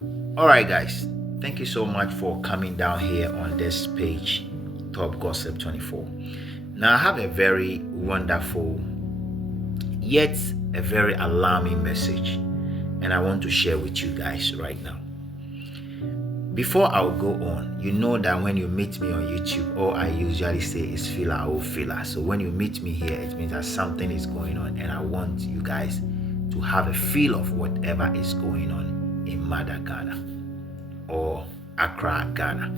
All right, guys. Thank you so much for coming down here on this page, Top Gossip 24. Now, I have a very wonderful, yet a very alarming message, and I want to share with you guys right now. Before I'll go on, you know that when you meet me on YouTube, all I usually say is filler or filler. So when you meet me here, it means that something is going on, and I want you guys to have a feel of whatever is going on in Mother Ghana or Accra, Ghana.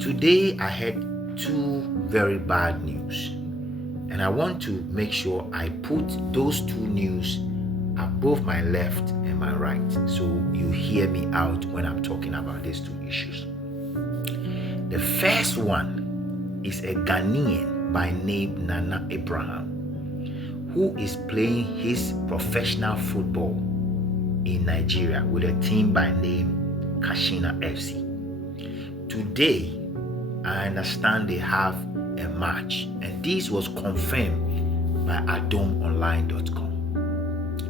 Today I had two very bad news, and I want to make sure I put those two news above my left and my right, so you hear me out when I'm talking about these two issues. The first one is a Ghanaian by name Nana Abraham, who is playing his professional football in Nigeria with a team by name Kashina FC. Today, I understand they have a match, and this was confirmed by adomonline.com,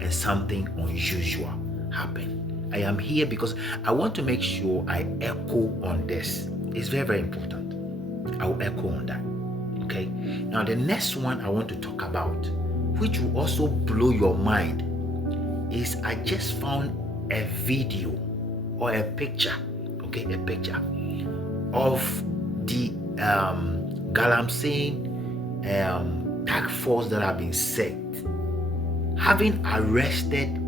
and something unusual happened. I am here because I want to make sure I echo on this. It's very, very important. I will echo on that. Okay. Now, the next one I want to talk about, which will also blow your mind, is I just found a video or a picture, a picture of the GALAMSEY task force that have been set, having arrested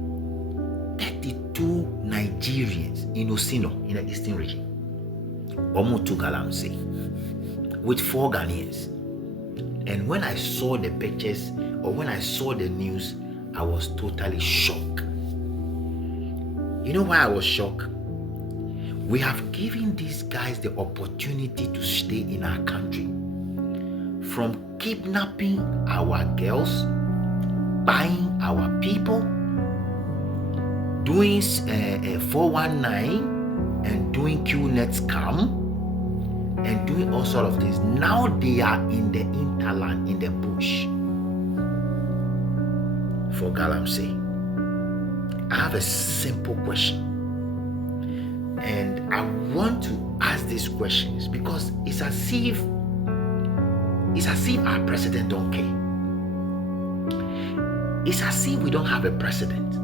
32 Nigerians in Osino, in the eastern region, Omutu GALAMSEY, with 4 Ghanaians. And when I saw the pictures, or when I saw the news, I was totally shocked. You know why I was shocked? We have given these guys the opportunity to stay in our country, from kidnapping our girls, buying our people, doing 419 and doing QNet scam, and doing all sort of things. Now they are in the interland, in the bush, for GALAMSEY. I have a simple question, and I want to ask these questions because it's as if our president don't care. It's as if we don't have a president.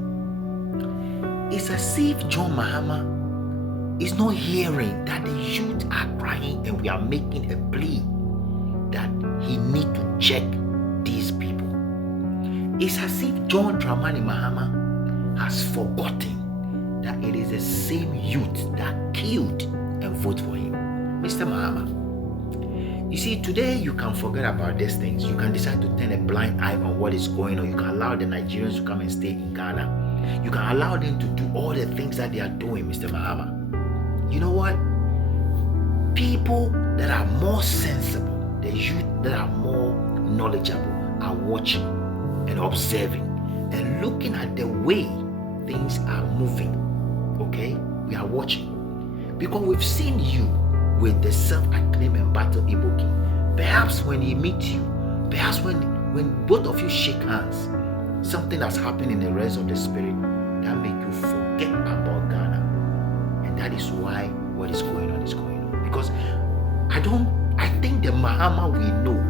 It's as if John Mahama is not hearing that the youth are crying, and we are making a plea that he need to check these people. It's as if John Dramani Mahama has forgotten that it is the same youth that killed and voted for him. Mr. Mahama, you see, today you can forget about these things. You can decide to turn a blind eye on what is going on. You can allow the Nigerians to come and stay in Ghana. You can allow them to do all the things that they are doing, Mr. Mahama. You know what? People that are more sensible, the youth that are more knowledgeable, are watching and observing and looking at the way things are moving. Okay? We are watching. Because we've seen you with the self-acclaimed and battle Igbo king. Perhaps when he meets you, perhaps when both of you shake hands, something has happened in the realms of the spirit that make you forget about Ghana. And that is why what is going on is going on. Because I think the Mahama we know,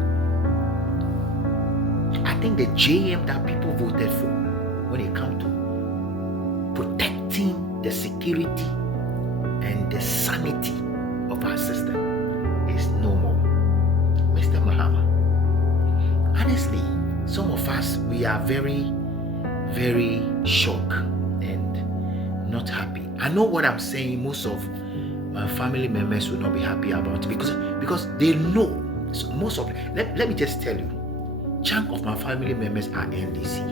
I think the JM that people voted for, when it comes to protecting the security and the sanity of our system, is no more. Mr. Mahama, honestly, some of us, we are very, very shocked and not happy. I know what I'm saying. Most of my family members will not be happy about it because they know. So most of let me just tell you, chunk of my family members are NDC.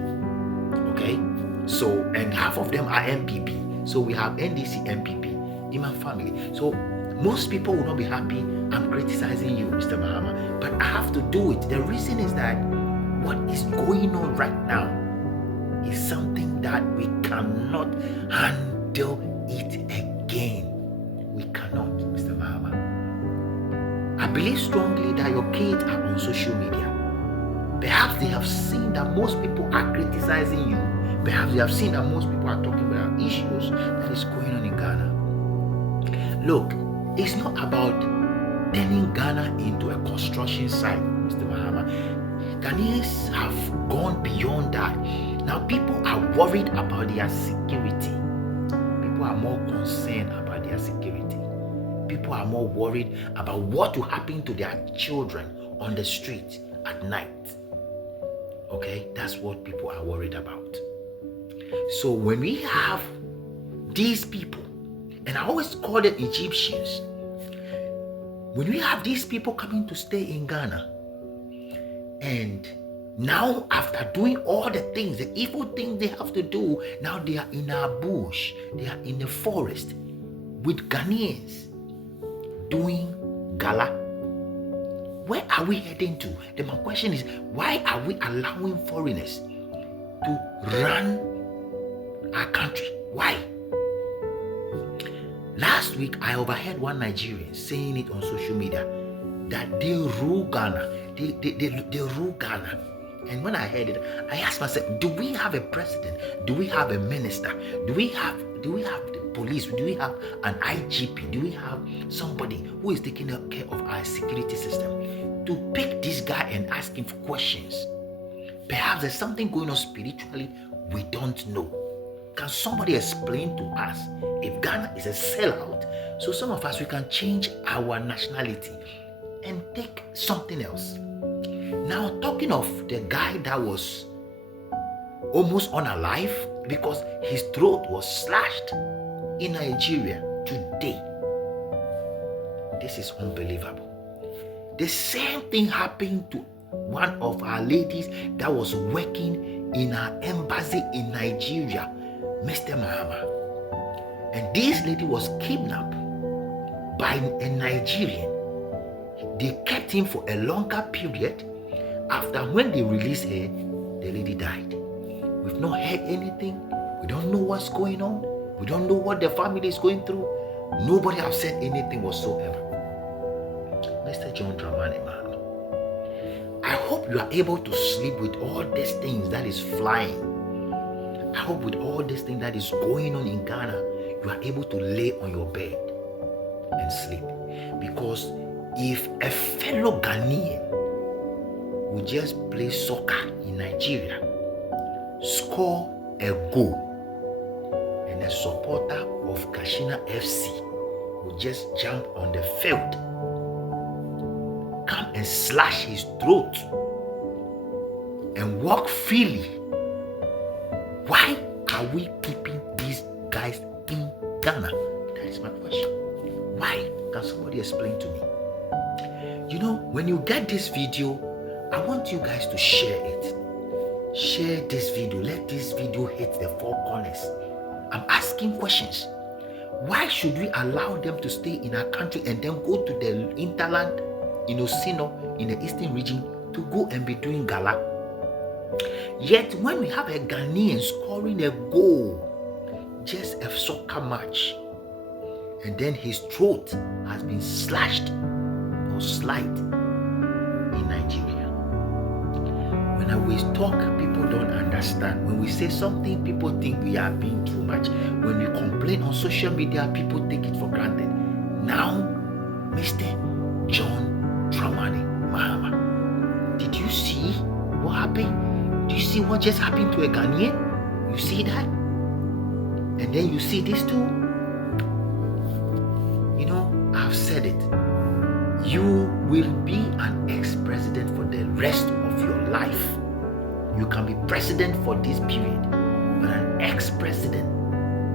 Okay, so, and half of them are MPP. So we have NDC, MPP in my family. So most people will not be happy I'm criticizing you, Mr. Mahama, but I have to do it. The reason is that what is going on right now is something that we cannot handle it again. We cannot, Mr. Mahama. I believe strongly that your kids are on social media. Perhaps they have seen that most people are criticizing you. Perhaps they have seen that most people are talking issues that is going on in Ghana. Look, it's not about turning Ghana into a construction site, Mr. Mahama. Ghanaians have gone beyond that. Now people are worried about their security. People are more concerned about their security. People are more worried about what will happen to their children on the street at night. Okay, that's what people are worried about. So when we have these people, and I always call them Egyptians, when we have these people coming to stay in Ghana, and now after doing all the things, the evil things they have to do, now they are in our bush, they are in the forest with Ghanaians doing gala. Where are we heading to? Then my question is, why are we allowing foreigners to run our country? Why? Last week, I overheard one Nigerian saying it on social media that they rule Ghana. They rule Ghana. And when I heard it, I asked myself, do we have a president? Do we have a minister? Do we have the police? Do we have an IGP? Do we have somebody who is taking care of our security system to pick this guy and ask him questions? Perhaps there's something going on spiritually we don't know. Can somebody explain to us if Ghana is a sellout? So some of us, we can change our nationality and take something else. Now, talking of the guy that was almost unalive because his throat was slashed in Nigeria today. This is unbelievable. The same thing happened to one of our ladies that was working in our embassy in Nigeria, Mr. Mahama. And this lady was kidnapped by a Nigerian. They kept him for a longer period. After when they released her, the lady died. We've not heard anything. We don't know what's going on. We don't know what the family is going through. Nobody has said anything whatsoever. Mr. John Dramani Mahama, I hope you are able to sleep with all these things that is flying. I hope with all this thing that is going on in Ghana, you are able to lay on your bed and sleep. Because if a fellow Ghanaian would just play soccer in Nigeria, score a goal, and a supporter of Kashina FC would just jump on the field, come and slash his throat, and walk freely, why are we keeping these guys in Ghana? That is my question. Why? Can somebody explain to me? You know, when you get this video, I want you guys to share it. Share this video. Let this video hit the four corners. I'm asking questions. Why should we allow them to stay in our country and then go to the interland in Osino, in the eastern region, to go and be doing gala? Yet when we have a Ghanaian scoring a goal, just a soccer match, and then his throat has been slashed or slit in Nigeria. When I always talk, people don't understand. When we say something, people think we are being too much. When we complain on social media, people take it for granted. Now, Mr. John Dramani Mahama, did you see what happened? Do you see what just happened to a Ghanaian? You see that? And then you see this too? You know, I've said it. You will be an ex-president for the rest of your life. You can be president for this period, but an ex-president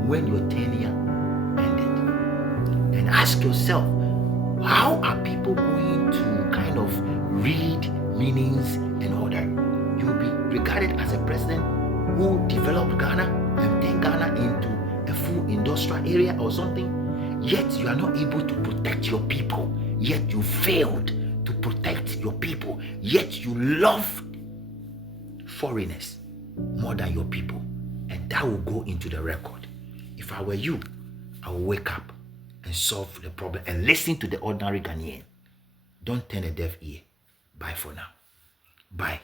when your tenure ended. And ask yourself, how are people going to kind of read meanings and all that? You will be regarded as a president who developed Ghana and turned Ghana into a full industrial area or something, yet you are not able to protect your people. Yet you failed to protect your people. Yet you love foreigners more than your people. And that will go into the record. If I were you, I will wake up and solve the problem and listen to the ordinary Ghanaian. Don't turn a deaf ear. Bye for now. Bye.